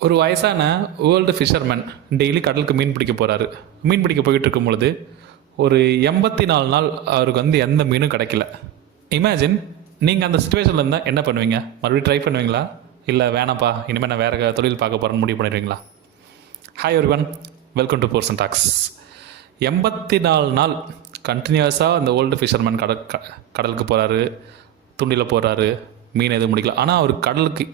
ஒரு வயசான world fisherman daily கடலுக்கு மீன் பிடிக்க போகிறாரு. மீன் பிடிக்க போயிட்டு இருக்கும் பொழுது ஒரு 84 நாள் அவருக்கு வந்து எந்த மீனும் கிடைக்கல. இமேஜின், நீங்கள் அந்த சுச்சுவேஷனில் இருந்தால் என்ன பண்ணுவீங்க? மறுபடியும் ட்ரை பண்ணுவீங்களா, இல்லை வேணாப்பா இனிமேல் நான் வேறு தொழில் பார்க்க போகிறேன்னு முடிவு பண்ணிடுவீங்களா? Hi everyone, welcome to portion talks. 84 நாள் கண்டினியூஸாக அந்த ஓல்டு ஃபிஷர்மேன் கடலுக்கு போகிறாரு, தூண்டில் போடுறாரு, மீன் எதுவும் முடிக்கல. ஆனால் அவர்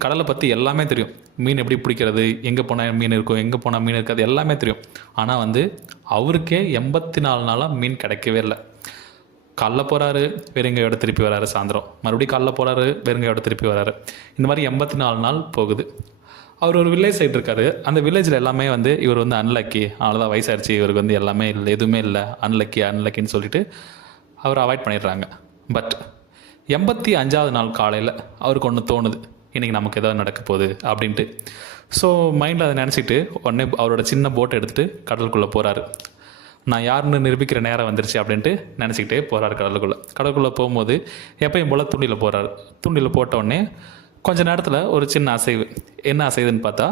கடலை பற்றி எல்லாமே தெரியும். மீன் எப்படி பிடிக்கிறது, எங்கே போனால் மீன் இருக்கும், எங்கே போனால் மீன் இருக்காது, எல்லாமே தெரியும். ஆனால் வந்து அவருக்கே 84 நாளாக மீன் கிடைக்கவே இல்லை. காலைல போகிறாரு, வெறுங்கையோட திருப்பி வராரு. சாயந்தரம் மறுபடியும் காலைல போகிறாரு, வெறுங்கையோட திருப்பி வராரு. இந்த மாதிரி 84 நாள் போகுது. அவர் ஒரு வில்லேஜ் சைடு இருக்காரு. அந்த வில்லேஜில் எல்லாமே வந்து இவர் வந்து அன்லக்கி, அவ்வளோதான், வயசாகிடுச்சு, இவருக்கு வந்து எல்லாமே இல்லை, எதுவுமே இல்லை, அன்லக்கின்னு சொல்லிட்டு அவர் அவாய்ட் பண்ணிடுறாங்க. பட் 85வது நாள் காலையில் அவருக்கு ஒன்று தோணுது, இன்றைக்கி நமக்கு எதாவது நடக்க போகுது அப்படின்ட்டு. ஸோ மைண்டில் அதை நினச்சிட்டு உடனே அவரோட சின்ன போட்டை எடுத்துகிட்டு கடலுக்குள்ளே போகிறாரு. நான் யாருன்னு நிரூபிக்கிற நேரம் வந்துருச்சு அப்படின்ட்டு நினச்சிக்கிட்டே போகிறாரு கடலுக்குள்ளே போகும்போது எப்பயும் போல் தூண்டில் போகிறாரு. தூண்டில் போட்ட உடனே கொஞ்ச நேரத்தில் ஒரு சின்ன அசைவு. என்ன அசைவுன்னு பார்த்தா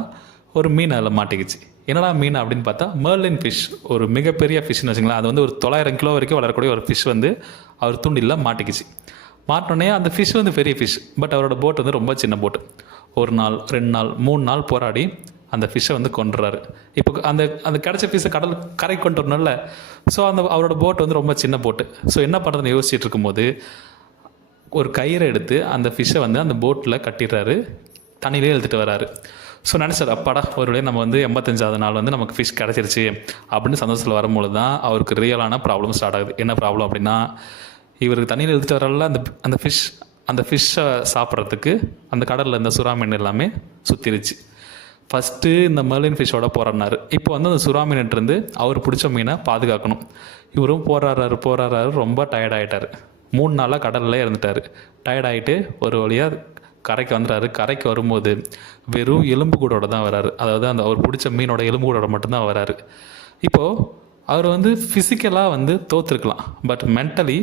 ஒரு மீன் அதில் மாட்டிக்கிச்சு. என்னடா மீன் அப்படின்னு பார்த்தா மெர்லின் ஃபிஷ், ஒரு மிகப்பெரிய ஃபிஷ்னு வச்சுங்களேன். அது வந்து ஒரு 900 கிலோ வரைக்கும் வளரக்கூடிய ஒரு ஃபிஷ் வந்து அவர் தூண்டிலில் மாட்டிக்கிச்சு. மாட்டினோடனே அந்த ஃபிஷ் வந்து பெரிய ஃபிஷ், பட் அவரோட போட் வந்து ரொம்ப சின்ன போட்டு. 1 நாள் 2 நாள் 3 நாள் போராடி அந்த ஃபிஷ்ஷை வந்து கொண்டுறாரு. இப்போ அந்த கிடச்ச ஃபிஷ்ஷை கரை கொண்டு வரணும்ல. ஸோ அவரோட போட் வந்து ரொம்ப சின்ன போட்டு. ஸோ என்ன பண்ணுறதுன்னு யோசிச்சுட்டு இருக்கும்போது ஒரு கயிறை எடுத்து அந்த ஃபிஷ்ஷை வந்து அந்த போட்டில் கட்டிடுறாரு, தண்ணியிலே இழுத்துட்டு வராரு. ஸோ நினச்சார், அப்பாடா ஒரு வழியாக நம்ம வந்து 85வது நாள் வந்து நமக்கு ஃபிஷ் கிடச்சிருச்சு அப்படின்னு சந்தோஷத்தில் வரும்போது தான் அவருக்கு ரியலான ப்ராப்ளம் ஸ்டார்ட் ஆகுது. என்ன ப்ராப்ளம் அப்படின்னா, இவருக்கு தண்ணியில் இழுத்துட்டு வரல அந்த ஃபிஷ்ஷை சாப்பிட்றதுக்கு அந்த கடலில் இந்த சுறா மீன் எல்லாமே சுற்றிருச்சு. ஃபஸ்ட்டு இந்த மெர்லின் ஃபிஷ்ஷோட போராடினார். இப்போ வந்து அந்த சுறா மீன்கிட்டருந்து அவர் பிடிச்ச மீனை பாதுகாக்கணும். இவரும் போராடுறாரு, ரொம்ப டயர்டாகிட்டார். 3 நாளாக கடலில் இருந்துட்டார். டயர்டாகிட்டு ஒரு வழியாக கரைக்கு வந்துடுறாரு. கரைக்கு வரும்போது வெறும் எலும்பு கூடோட தான் வராரு. அதாவது அவர் பிடிச்ச மீனோட எலும்பு கூடோட மட்டும்தான் வராரு. இப்போது அவர் வந்து ஃபிசிக்கலாக வந்து தோற்றுருக்கலாம், பட் மென்டலி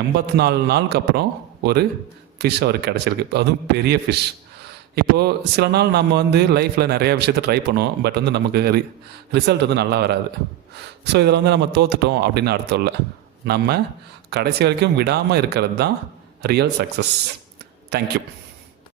84 நாளுக்கு அப்புறம் ஒரு ஃபிஷ் அவருக்கு கிடச்சிருக்கு, அதுவும் பெரிய ஃபிஷ். இப்போது சில நாள் நம்ம வந்து லைஃப்பில் நிறையா விஷயத்தை ட்ரை பண்ணுவோம், பட் வந்து நமக்கு ரிசல்ட் வந்து நல்லா வராது. ஸோ இதில் வந்து நம்ம தோற்றுட்டோம் அப்படின்னு அர்த்தம் இல்லை. நம்ம கடைசி வரைக்கும் விடாமல் இருக்கிறது தான் ரியல் சக்ஸஸ். தேங்க்யூ.